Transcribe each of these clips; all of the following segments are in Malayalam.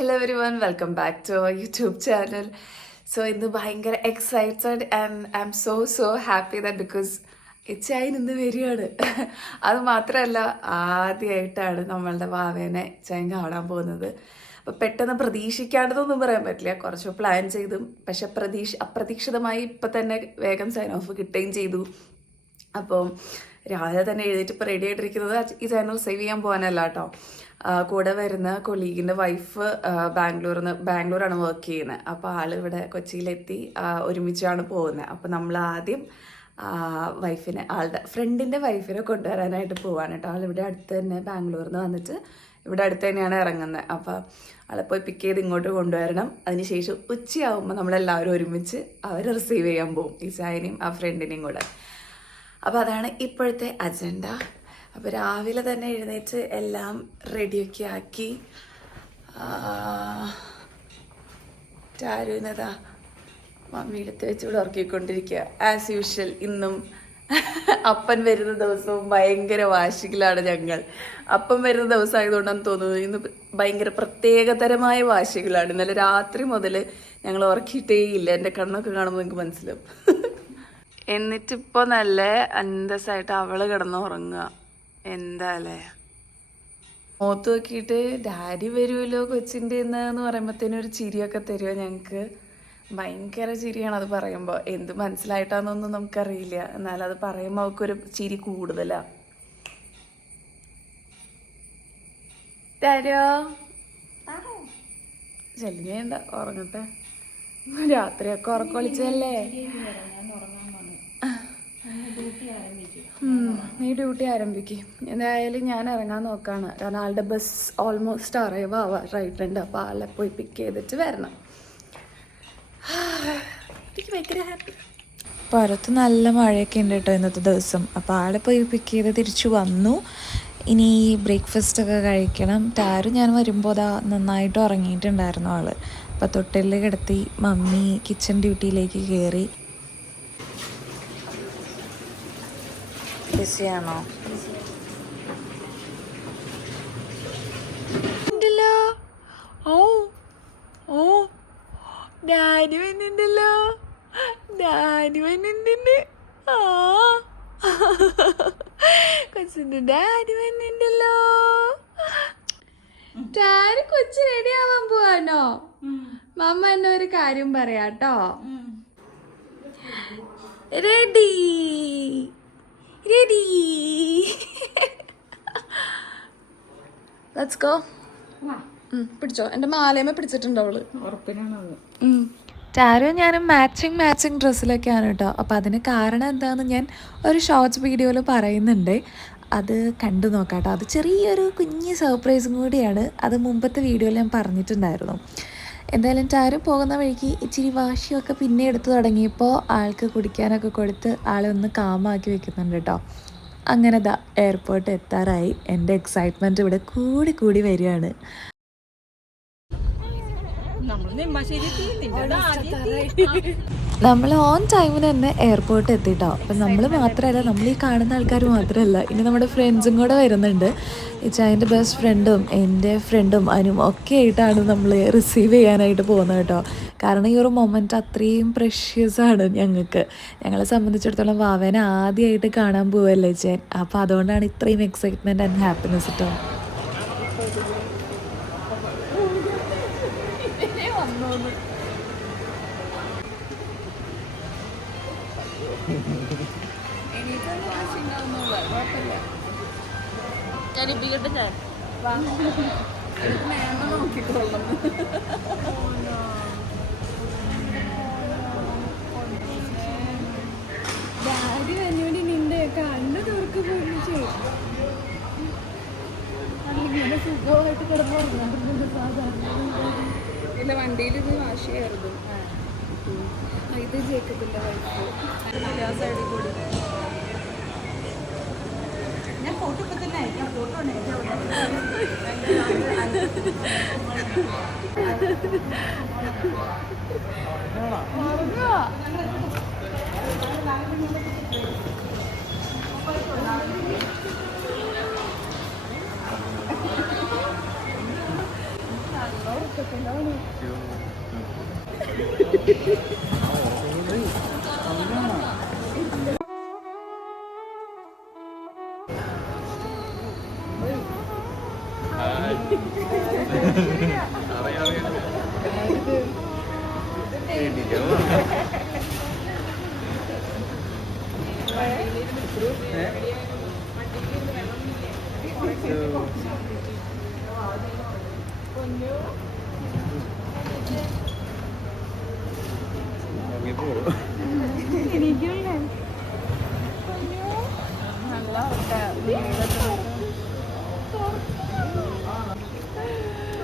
Hello everyone, welcome back to our YouTube channel. So ഇന്ന് ഭയങ്കര excited and I'm so happy that because ഇച്ചായൻ ഇന്ന് വരികയാണ്. അത് മാത്രമല്ല ആദ്യമായിട്ടാണ് നമ്മളുടെ വാവേനെ ഇച്ചായൻ കാണാൻ പോകുന്നത്. അപ്പോൾ പെട്ടെന്ന് പ്രതീക്ഷിക്കാണ്ടതൊന്നും പറയാൻ പറ്റില്ല, കുറച്ച് പ്ലാൻ ചെയ്തും പക്ഷെ അപ്രതീക്ഷിതമായി ഇപ്പം തന്നെ വേഗം സൈൻ ഓഫ് കിട്ടുകയും ചെയ്തു. അപ്പം രാവിലെ തന്നെ എഴുതിയിട്ട് ഇപ്പോൾ റെഡി ആയിട്ടിരിക്കുന്നത് ഈ ചാനൽ സേവ് ചെയ്യാൻ പോകാനല്ല കേട്ടോ. കൂടെ വരുന്ന കൊളീഗിൻ്റെ വൈഫ് ബാംഗ്ലൂരാണ് വർക്ക് ചെയ്യുന്നത്. അപ്പോൾ ആൾ ഇവിടെ കൊച്ചിയിലെത്തി ഒരുമിച്ചാണ് പോകുന്നത്. അപ്പോൾ നമ്മൾ ആദ്യം ഫ്രണ്ടിൻ്റെ വൈഫിനെ കൊണ്ടുവരാനായിട്ട് പോവാണ് കേട്ടോ. ആളിവിടെ അടുത്ത് തന്നെ ബാംഗ്ലൂരിൽ നിന്ന് വന്നിട്ട് ഇവിടെ അടുത്ത് തന്നെയാണ് ഇറങ്ങുന്നത്. അപ്പോൾ ആളെ പോയി പിക്ക് ചെയ്ത് ഇങ്ങോട്ട് കൊണ്ടുവരണം. അതിനുശേഷം ഉച്ചയാകുമ്പോൾ നമ്മളെല്ലാവരും ഒരുമിച്ച് അവരെ റിസീവ് ചെയ്യാൻ പോകും, ഈ ചായനെയും ആ ഫ്രണ്ടിനെയും കൂടെ. അപ്പോൾ അതാണ് ഇപ്പോഴത്തെ അജണ്ട. അപ്പോൾ രാവിലെ തന്നെ എഴുന്നേറ്റ് എല്ലാം റെഡിയൊക്കെ ആക്കി ടാരുവിനതാ മമ്മി എടുത്ത് വെച്ച് ഇവിടെ ഉറക്കിക്കൊണ്ടിരിക്കുക. ആസ് യൂഷ്വൽ ഇന്നും അപ്പൻ വരുന്ന ദിവസവും ഭയങ്കര വാശികളാണ് ഞങ്ങൾ. അപ്പൻ വരുന്ന ദിവസമായതുകൊണ്ടാണ് തോന്നുന്നത് ഇന്ന് ഭയങ്കര പ്രത്യേകതരമായ വാശികളാണ്. ഇന്നലെ രാത്രി മുതൽ ഞങ്ങൾ ഉറക്കിയിട്ടേ ഇല്ല. എൻ്റെ കണ്ണൊക്കെ കാണുമ്പോൾ നിങ്ങൾക്ക് മനസ്സിലാവും. എന്നിട്ടിപ്പോൾ നല്ല അന്തസ്സായിട്ട് അവള് കിടന്നുറങ്ങുക. എന്താ അല്ലേ, മുഖത്ത് നോക്കിയിട്ട് ഡാഡി വരുമല്ലോ കൊച്ചിൻ്റെ എന്ന് പറയുമ്പോഴത്തേനും ഒരു ചിരിയൊക്കെ തരുമോ ഞങ്ങൾക്ക്. ഭയങ്കര ചിരിയാണ് അത് പറയുമ്പോൾ. എന്ത് മനസ്സിലായിട്ടാണെന്നൊന്നും നമുക്കറിയില്ല, എന്നാലും അത് പറയുമ്പോൾ അവൾക്കൊരു ചിരി കൂടുതലാണ്. ഡാഡിയോ ചെല്ലുകയുണ്ട, ഉറങ്ങട്ടെ. രാത്രിയൊക്കെ ഉറക്കൊളിച്ചല്ലേ. നീ ഡ്യൂട്ടി ആരംഭിക്കും. എന്തായാലും ഞാൻ ഇറങ്ങാൻ നോക്കാണ്, കാരണം ആളുടെ ബസ് ഓൾമോസ്റ്റ് അറൈവ് ആവാറായിട്ടുണ്ട്. അപ്പോൾ ആളെ പോയി പിക്ക് ചെയ്തിട്ട് വരണം. എനിക്ക് ഭയങ്കര ഹാപ്പി. പുറത്ത് നല്ല മഴയൊക്കെ ഉണ്ട് കേട്ടോ ഇന്നത്തെ ദിവസം. അപ്പോൾ ആളെ പോയി പിക്ക് ചെയ്ത് തിരിച്ചു വന്നു. ഇനി ബ്രേക്ക്ഫാസ്റ്റൊക്കെ കഴിക്കണം. ടാരും ഞാൻ വരുമ്പോൾ അതാ നന്നായിട്ട് ഉറങ്ങിയിട്ടുണ്ടായിരുന്നു ആൾ. അപ്പോൾ തൊട്ടിലിൽ കിടത്തി മമ്മി കിച്ചൺ ഡ്യൂട്ടിയിലേക്ക് കയറി. ബിസിയാണോ? ഉണ്ടല്ലോ. ഓ ഓ ഡാഡി വന്നിട്ടുണ്ടല്ലോ. ഡാഡി വന്നിട്ടുണ്ട്. ആ കൊച്ചിൻ്റെ ഡാഡി വന്നിട്ടുണ്ടല്ലോ. ഡാഡി കൊച്ചു റെഡി ആവാൻ പോവാണോ? മമ്മ എന്നെ ഒരു കാര്യം പറയാട്ടോ. Ready ready let's go. പിടിച്ചോ, എൻ്റെ മാലയമേ പിടിച്ചിട്ടുണ്ടോ അവള്. ടാരും ഞാനും മാച്ചിങ് ഡ്രസ്സിലൊക്കെയാണ് കേട്ടോ. അപ്പോൾ അതിന് കാരണം എന്താണെന്ന് ഞാൻ ഒരു ഷോർട്സ് വീഡിയോയിൽ പറയുന്നുണ്ട്, അത് കണ്ടു നോക്കാം കേട്ടോ. അത് ചെറിയൊരു കുഞ്ഞ് സർപ്രൈസും കൂടിയാണ്. അത് മുമ്പത്തെ വീഡിയോയിൽ ഞാൻ പറഞ്ഞിട്ടുണ്ടായിരുന്നു. എന്തായാലും ടാരു പോകുന്ന വഴിക്ക് ഇച്ചിരി വാശിയൊക്കെ പിന്നെ എടുത്തു തുടങ്ങിയപ്പോൾ ആൾക്ക് കുടിക്കാനൊക്കെ കൊടുത്ത് ആളെ ഒന്ന് കാമാക്കി വെക്കുന്നുണ്ട് കേട്ടോ. അങ്ങനെ ദാ എയർപോർട്ട് എത്താറായി. എൻ്റെ എക്സൈറ്റ്മെൻറ്റ് ഇവിടെ കൂടി വരികയാണ്. നമ്മൾ ഓൺ ടൈമിന് തന്നെ എയർപോർട്ട് എത്തിട്ടോ. അപ്പം നമ്മൾ മാത്രമല്ല, നമ്മൾ ഈ കാണുന്ന ആൾക്കാർ മാത്രമല്ല, ഇനി നമ്മുടെ ഫ്രണ്ട്സും കൂടെ വരുന്നുണ്ട്. ഇച്ചായൻ്റെ ബെസ്റ്റ് ഫ്രണ്ടും എൻ്റെ ഫ്രണ്ടും അനും ഒക്കെ ആയിട്ടാണ് നമ്മൾ റിസീവ് ചെയ്യാനായിട്ട് പോകുന്നത് കേട്ടോ. കാരണം ഈ ഒരു മൊമെൻറ്റ് അത്രയും പ്രഷ്യസ് ആണ് ഞങ്ങൾക്ക്. ഞങ്ങളെ സംബന്ധിച്ചിടത്തോളം വാവേനെ ആദ്യമായിട്ട് കാണാൻ പോവല്ലേ ഇച്ചായൻ. അപ്പോൾ അതുകൊണ്ടാണ് ഇത്രയും എക്സൈറ്റ്മെൻറ്റ് ആൻഡ് ഹാപ്പിനെസ് കേട്ടോ. ഡാഡി വന്നോടി നിന്റെ കണ്ണ് തുറക്ക് പോയിച്ചു. ഇങ്ങനെ സുഖമായിട്ട് കിടന്നുറങ്ങാറുണ്ട് സാധാരണ. ഇല്ല, വണ്ടിയിൽ ഇത് വാശിയായിരുന്നു. ഇത് ജേക്കബിൻ്റെ വൈഫ്. ആ സൈഡിൽ കൂടി ഞാൻ ഫോട്ടോ ഒക്കെ തന്നെ അയക്കാം. ഫോട്ടോ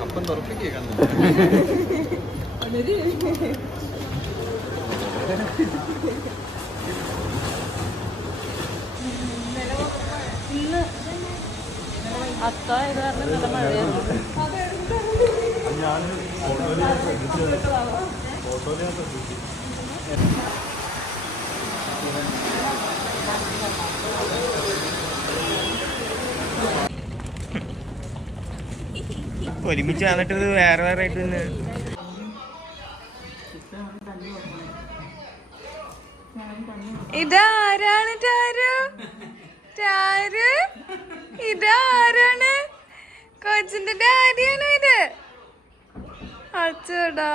അപ്പം തുറപ്പിക്കേ ഇന്ന് അത്തായത് കാരണം നല്ല മഴയാണ്. ഒരുമിച്ച് വന്നിട്ട് വേറെ വേറെ ആയിട്ട് തന്നെ. ഇതാരാണ് ടാരു? ടാരു ഇതാരാണ്? കൊച്ചിന്റെ ഡാഡിയാണ് ഇത്. അച്ചടാ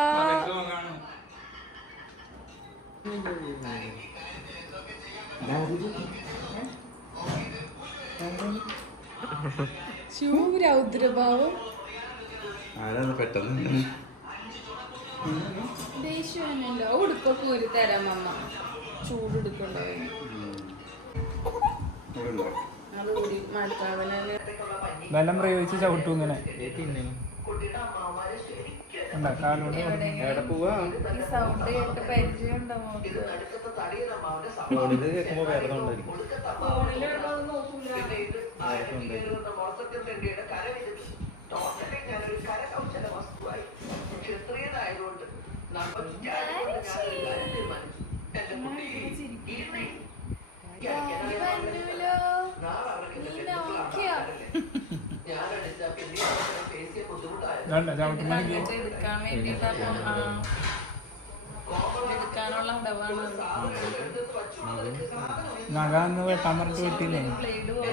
രൗദ്രഭാവം പെട്ടെന്ന് ദേഷ്യമല്ലോ. ഉടുപ്പൊക്കെ ഊരി തരാം അമ്മ. ചൂടെടുക്കണ്ടോ? അതുകൂടി മഴക്കാവനെ ബലം പ്രയോഗിച്ച് ചവിട്ടും ഇങ്ങനെ കാലുകൊണ്ട് എവിടെ പോവാ? ഈ സൗണ്ട് കേട്ട് പരിചയം ഉണ്ടോ? ഫോണില് കേൾക്കുമ്പോ വേറെ ഉണ്ടായിരിക്കും. എടുക്കാൻ എടുക്കാനുള്ള അടവാണ്. നഗാന്ന് വെട്ടാൻ പറഞ്ഞിട്ട് വെട്ടില്ലേ? ബ്ലേഡ് പോലെ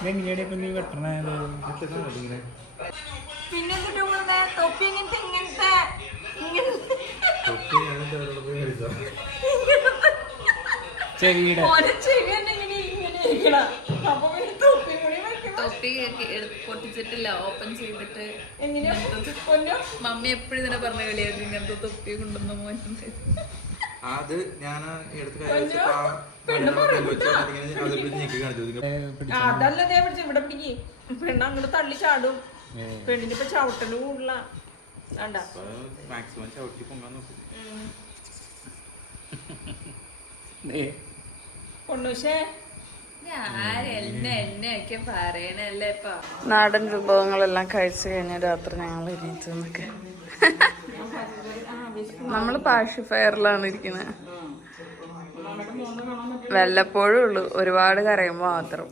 ഇതെങ്ങനെയാണ് ഇപ്പൊ നീ വെട്ടണത്? പിന്നെന്തിട്ട് തൊപ്പി ഇങ്ങനത്തെ ഇങ്ങനത്തെ ചെവിയുടെ തൊപ്പി പൊട്ടിച്ചിട്ടില്ല, ഓപ്പൺ ചെയ്തിട്ട് മമ്മി എപ്പോഴും ഇതിനെ പറഞ്ഞ കളിയായിരുന്നു ഇങ്ങനത്തെ തൊപ്പി കൊണ്ടുവന്ന മോനെ. അത് ഞാൻ അതല്ല പിടിച്ചു ഇവിടെ പിടിക്ക്. പെണ്ണ് അങ്ങോട്ട് തള്ളി ചാടും. പെണ്ണിന് ഇപ്പൊ ചവിട്ടല് കൂടുതല. മാക്സിമം ചവിട്ടി പൊങ്ങാൻ നോക്കും. പൊണ്ണൂശേ എന്നെയൊക്കെ പറയണല്ലേ ഇപ്പൊ. നാടൻ വിഭവങ്ങളെല്ലാം കഴിച്ചു കഴിഞ്ഞ രാത്രി ഞങ്ങൾ എണീറ്റ് നിൽക്കുക. നമ്മള് പാഷിഫയറിലാണ് ഇരിക്കുന്നത്. വല്ലപ്പോഴും ഉള്ളു, ഒരുപാട് കരയുമ്പോ മാത്രം.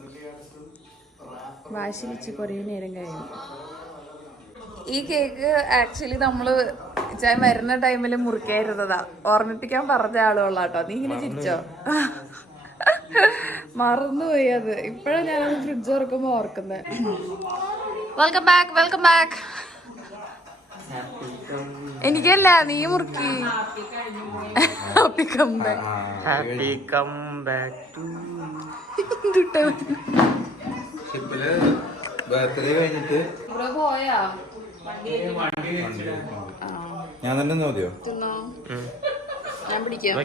വാശി വെച്ച് കുറേ നേരം കഴിയും. ഈ കേക്ക് ആക്ച്വലി നമ്മള് വരുന്ന ടൈമിൽ മുറിക്കായിരുന്നതാ. ഓർമ്മിപ്പിക്കാൻ പറഞ്ഞ ആളുകളാട്ടോ. നീ ഇങ്ങനെ ചിരിച്ചോ? മറന്നുപോയി അത്. ഇപ്പഴാ ഞാനത് ഫ്രിഡ്ജ് തുറക്കുമ്പോ ഓർക്കുന്നത്. Welcome back, welcome back. എനിക്കല്ല, നീ മുറുക്കി. Happy come back. Happy come back to birthday കഴിഞ്ഞിട്ട് പോയാ ഞാൻ തന്നെ നോക്കിയോ? ഞാൻ പിടിക്കാം.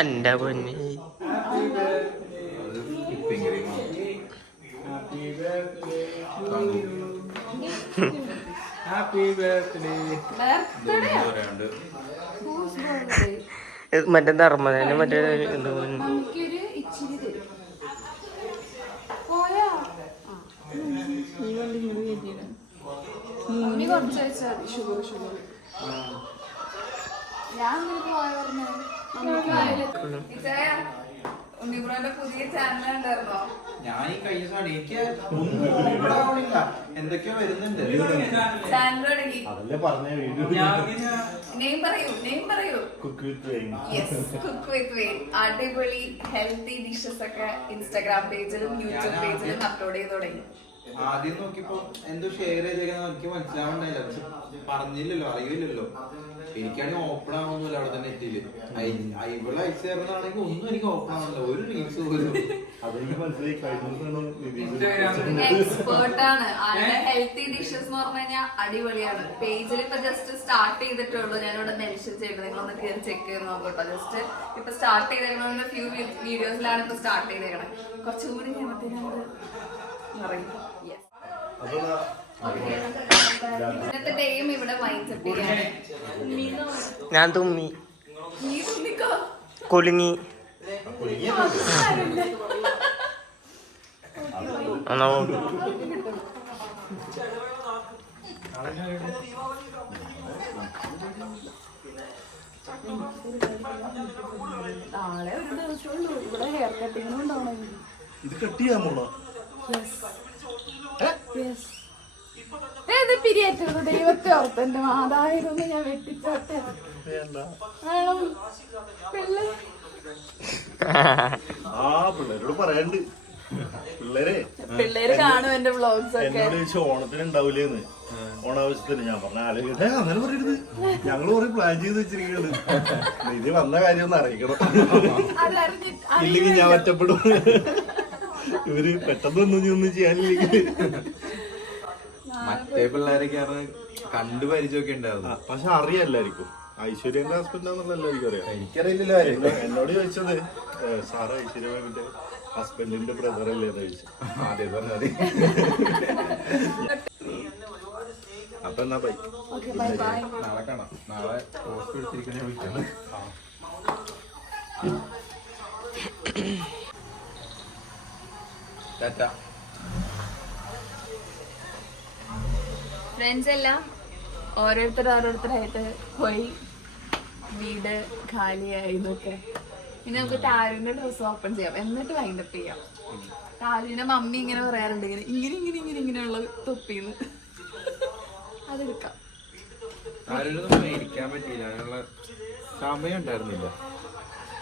എന്റെ പൊന്നി മറ്റേ ധർമ്മനെ മറ്റേ കുറച്ച് ഷുഗർ ഷുഗർ ഞാൻ പോയ പറഞ്ഞ ഉണ്ണിബ്രോന്റെ പുതിയ ചാനൽ ഉണ്ടായിരുന്നോ? ഞാൻ ഈ കഴിഞ്ഞ സാധനം എനിക്ക് ഒന്നും ഇവിടെ ആവണില്ല. എന്തൊക്കെയോ വരുന്നുണ്ട്. ചാനൽ തുടങ്ങി. അതല്ലേ പറഞ്ഞ വീഡിയോ നെയിം പറയൂ. Cook with Wayne. Yes, cook with Wayne. അടിപൊളി ഹെൽത്തി ഡിഷസ് ഒക്കെ ഇൻസ്റ്റാഗ്രാം പേജിലും യൂട്യൂബ് പേജിലും അപ്ലോഡ് ചെയ്ത് തുടങ്ങി. ആദ്യം നോക്കിയപ്പോ എന്തോ ഷെയർ ചെയ്തേക്കാൻ എനിക്ക് മനസ്സിലാവണ്ടായില്ല. പക്ഷെ പറഞ്ഞില്ലല്ലോ, അറിയില്ലല്ലോ. എനിക്കാണെങ്കിൽ ഓപ്പൺ ആവുന്നില്ല അവിടെ തന്നെ നെറ്റില്. ഇവിടെ അയച്ചു തരുന്നതാണെങ്കിൽ ഒന്നും എനിക്ക് ഓപ്പൺ ആവുന്നില്ല, ഒരു റീൽസ് പോലും. അതെനിക്ക് മനസ്സിലായി. എക്സ്പേർട്ട് ആണ് ആളുടെ ഹെൽത്തി ഡിഷസ് എന്ന് പറഞ്ഞു കഴിഞ്ഞാൽ അടിപൊളിയാണ്. പേജിൽ ഇപ്പൊ ജസ്റ്റ് സ്റ്റാർട്ട് ചെയ്തിട്ടുള്ളൂ. ഞാനിവിടെ മെൻഷൻ ചെയ്യുന്നത് നിങ്ങളൊന്ന് കയറി ചെക്ക് ചെയ്ത് നോക്കട്ടോ. ജസ്റ്റ് ഇപ്പൊ സ്റ്റാർട്ട് ചെയ്തേക്കണ ഫ്യൂ വീഡിയോസിലാണ് ഇപ്പൊ സ്റ്റാർട്ട് ചെയ്തേക്കണേ. കുറച്ചുകൂടി ഇന്നത്തെ ഡേയും ഇവിടെ വൈൻഡപ്പ് ചെയ്യാണ്. ഞാൻ തുമ്മി നീ തുമ്മിക്കോ. കുലുങ്ങി. എന്നാ പോ. നാളെ ഒരു ദിവസമുള്ളൂ ഇവിടെ ഹെയർ കട്ടിങ്ങും ഉണ്ടാവണം. ഇത് കട്ട് ചെയ്യാൻ പോണോ? പിരിയേറ്റത് ദൈവത്തെ ഓർത്ത് എന്റെ മാതാവിനൊന്ന് ഞാൻ വെട്ടിച്ചോട്ടെ. പിള്ളേരോട് പറയാണ്ട്. പിള്ളേര് കാണും എന്റെ വ്ളോഗ്സ് ഒക്കെ. എന്നോട് ചോദിച്ചു ഓണത്തിന് ഉണ്ടാവില്ലേന്ന്. ഓണാവശ്യത്തിന് ഞാൻ പറഞ്ഞ ആലോചിക്കട്ടെ അങ്ങനെ പറയരുത്. ഞങ്ങള് കുറെ പ്ലാൻ ചെയ്ത് വെച്ചിരിക്കുന്നത്. ഇത് വന്ന കാര്യം ഒന്ന് അറിയിക്കണം. ഇല്ലെങ്കിൽ ഞാൻ ഒറ്റപ്പെടും. ഇവര് പെട്ടെന്നൊന്നും ചെയ്യാനില്ലെങ്കിൽ. മറ്റേ പിള്ളേരൊക്കെയാണ് കണ്ടു പരിചയമൊക്കെ ഉണ്ടായിരുന്നു. പക്ഷെ അറിയാം എല്ലാവർക്കും ഐശ്വര്യന്റെ ഹസ്ബൻഡാന്നുള്ള എല്ലാവർക്കും അറിയാം. എനിക്കറിയില്ലല്ലോ. എന്നോട് ചോദിച്ചത് സാറ് ഐശ്വര്യമായിട്ട് ഹസ്ബൻഡിന്റെ ബ്രദർ അല്ലേ എന്ന് ചോദിച്ചു. അതെ പറഞ്ഞത്. അപ്പൊ എന്നാ ബൈ. നാളെ കാണാം. നാളെ പോസ്റ്റ് എടുത്തിരിക്കണേ വിളിക്കണം. ഫ്രണ്ട്സ് എല്ലാം ഓരോരുത്തരായിട്ട് പോയി. വീട് ഖാലിയായി എന്നൊക്കെ. ഇനി നമുക്ക് താരുവിന്റെ ഡ്രസ് ഓപ്പൺ ചെയ്യാം, എന്നിട്ട് വൈൻഡപ്പ് ചെയ്യാം. താരുവിന്റെ മമ്മി ഇങ്ങനെ പറയാറുണ്ട് ഇങ്ങനെയുള്ള തൊപ്പിന്ന്. അതെടുക്കാം. ആരോടൊന്നും മേടിക്കാൻ പറ്റിയില്ല, അതിനുള്ള സമയം ഉണ്ടായിരുന്നില്ല.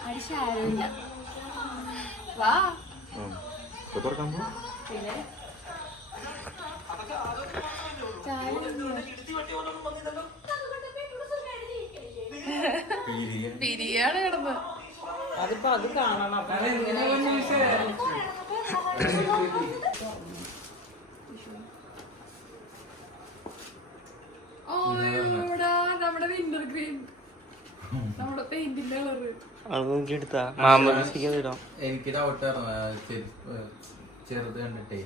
അത് ശാരമില്ല. വാ. പിന്നെ പിരിയാണ് കിടന്ന്. അതിപ്പോ അത് കാണണം. നമ്മുടെ വിന്റർ ഗ്രീൻ, നമ്മുടെ പെയിന്റിന്റെ കളറ്. എനിക്ക് ഡൗട്ടായിരുന്നു ചെറുത് കണ്ടിട്ടേ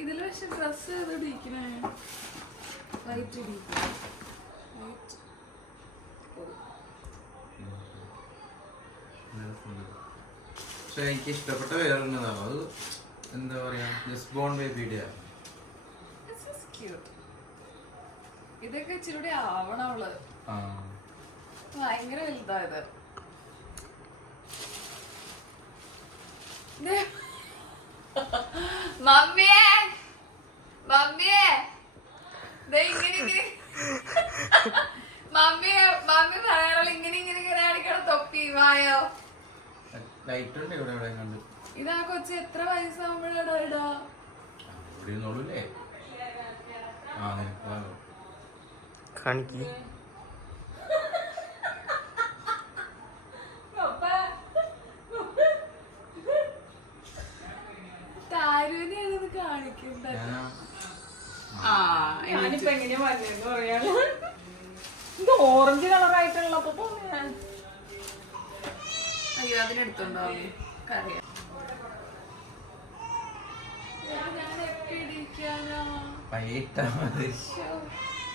ഇതില് പക്ഷെ ഡ്രസ് ഇടിക്കണേ വൈറ്റ് പക്ഷെ എനിക്ക് ഇഷ്ടപ്പെട്ട വേറൊന്നതാണ്. അത് എന്താ പറയാ, ജസ്റ്റ് ബോൺ ബേബിയുടെ. ഇതൊക്കെ ഇച്ചിരി ആവണം അവള്. ഭയങ്കര വലുതായത്. മമ്മിയെ ഇങ്ങനെ മമ്മി പറയാറുള്ള ഇങ്ങനെ അടിക്കണം തൊപ്പി വായോ. ലൈറ്റ് ഉണ്ട് ഇവിടെ എവിടെ കണ്ട്. ഇതാ കൊച്ചു എത്ര വയസ്സാകുമ്പോഴാണ് ഇടാ? ഇവിടെ ഇരുന്നോളൂല്ലേ? കാണിക്ക്. താരുവിനെയാണ് കാണിക്കുന്നത്. ഞാനിപ്പോ എങ്ങനെയാ വന്നേന്ന് പറയാ. ഇത് ഓറഞ്ച് കളറായിട്ടുള്ളപ്പോ തോന്നിയാ. അയ്യോ അതിനെടുത്തുണ്ടോ കറിയാ. ഞാൻ എപ്പിടിക്കാനാ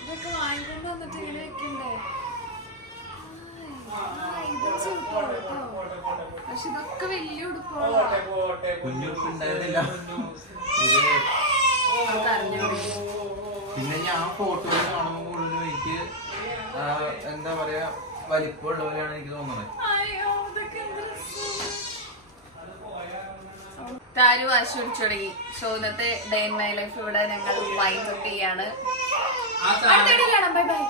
ഇതൊക്കെ വാങ്ങിക്കൊണ്ട് വന്നിട്ട് ഇങ്ങനെ വെക്കണ്ടേ? പക്ഷെ ഇതൊക്കെ വലിയ ഉടുപ്പുകളാണ്. കുഞ്ഞുണ്ടായിരുന്നില്ല. പിന്നെ ഞാൻ ഫോട്ടോ കാണുമ്പോൾ കൂടുതലും എനിക്ക് എന്താ പറയാ വലിപ്പമുള്ള പോലെയാണ് എനിക്ക് തോന്നുന്നത്. താരു വാശി പിടിച്ചു തുടങ്ങി. സോ ഇന്നത്തെ ഡേ ഇൻ മൈ ലൈഫ് ഇവിടെ ഞങ്ങൾ വൈൻഡ് അപ്പ് ചെയ്യാണ്. അടുത്ത വീഡിയോയിൽ കാണാം. Bye bye.